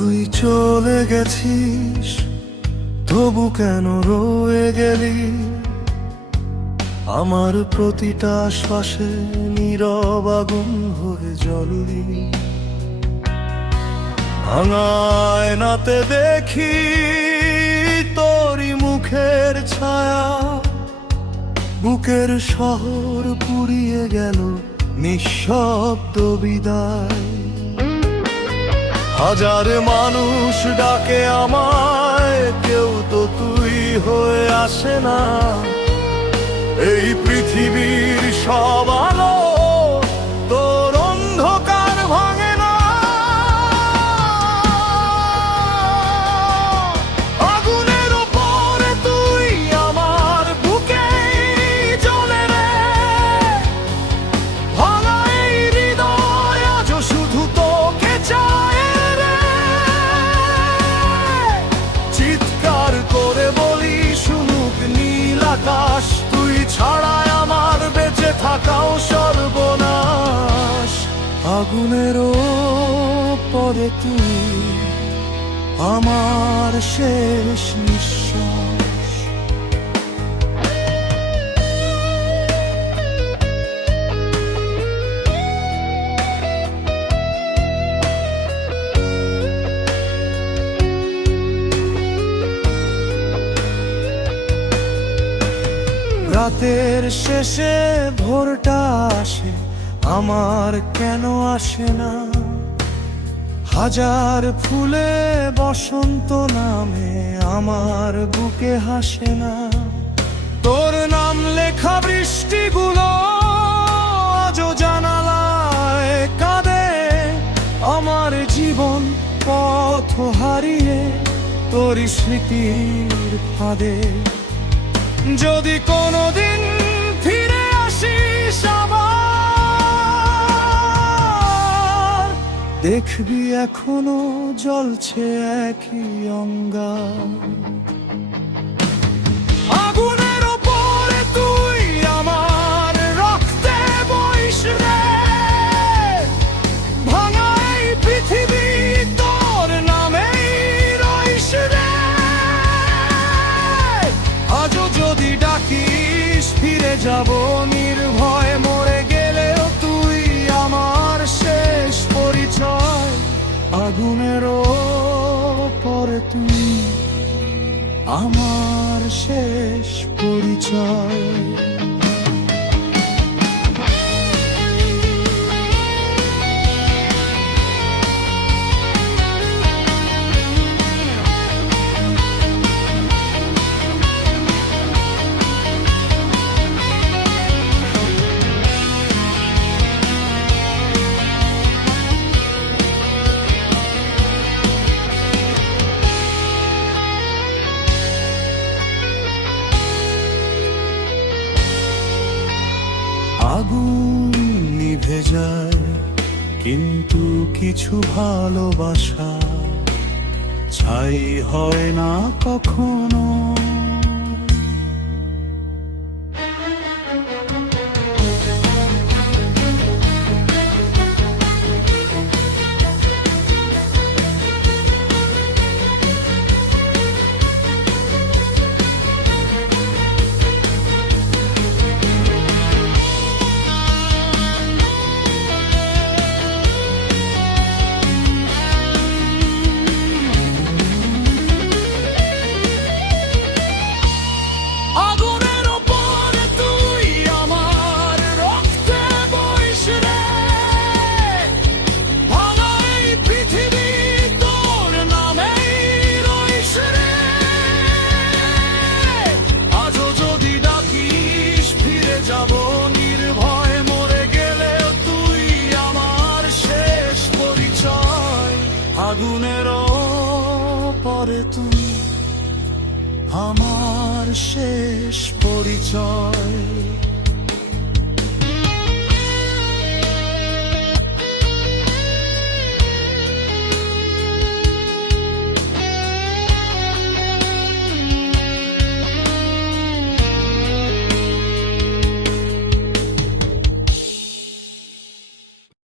তুই চলে গেছিস, তবু কেন রয়ে গেলি আমার প্রতিটা শ্বাসে নীরব আগুন হয়ে জ্বললি। ভাঙায় নাতে দেখি তোরই মুখের ছায়া, বুকের শহর পুড়িয়ে গেল নিঃশব্দ বিদায়। হাজার মানুষ ডাকে আমায়, কেউ তো তুই হয়ে আসে না। এই পৃথিবীর সব আলো তোর অন্ধকার ভাঙে না। আগুনের উপরে তুই আমার বুকে জ্বলে রে, ভাঙা এই হৃদয় আজও শুধু তোকে চায় রে। চিৎকার করে বলি শুনুক নীল আকাশ, তুই ছাড়ায় আমার বেঁচে থাকাও সর্বনাশ। আগুনের পরে তুই আমার শেষ নিঃশ্বাস। রাতের শেষে ভোরটা আসে, আমার কেন আসে না? হাজার ফুলে বসন্ত নামে, আমার বুকে হাসে না। তোর নাম লেখা বৃষ্টিগুলো আজও জানালায় কাঁদে, আমার জীবন পথ হারিয়ে তোর স্মৃতির ফাঁদে। যদি কোনোদিন ফিরে আসিস আবার, দেখবি এখনো জ্বলছে একই অঙ্গার। আগুনের ওপরে তুই আমার রক্তে বইস রে, ভাঙা এই পৃথিবী তোর নামেই রইস রে। আজও যদি ডাকিস ফিরে যাব নির্ভয়, মরে গেলেও তুই আমার শেষ পরিচয়। আগুনের পরে তুই আমার শেষ পরিচয়। আগুন নিভে যায়, কিন্তু কিছু ভালোবাসা ছাই হয় না কখনো। আগুনের পরে তুই আমার শেষ পরিচয়।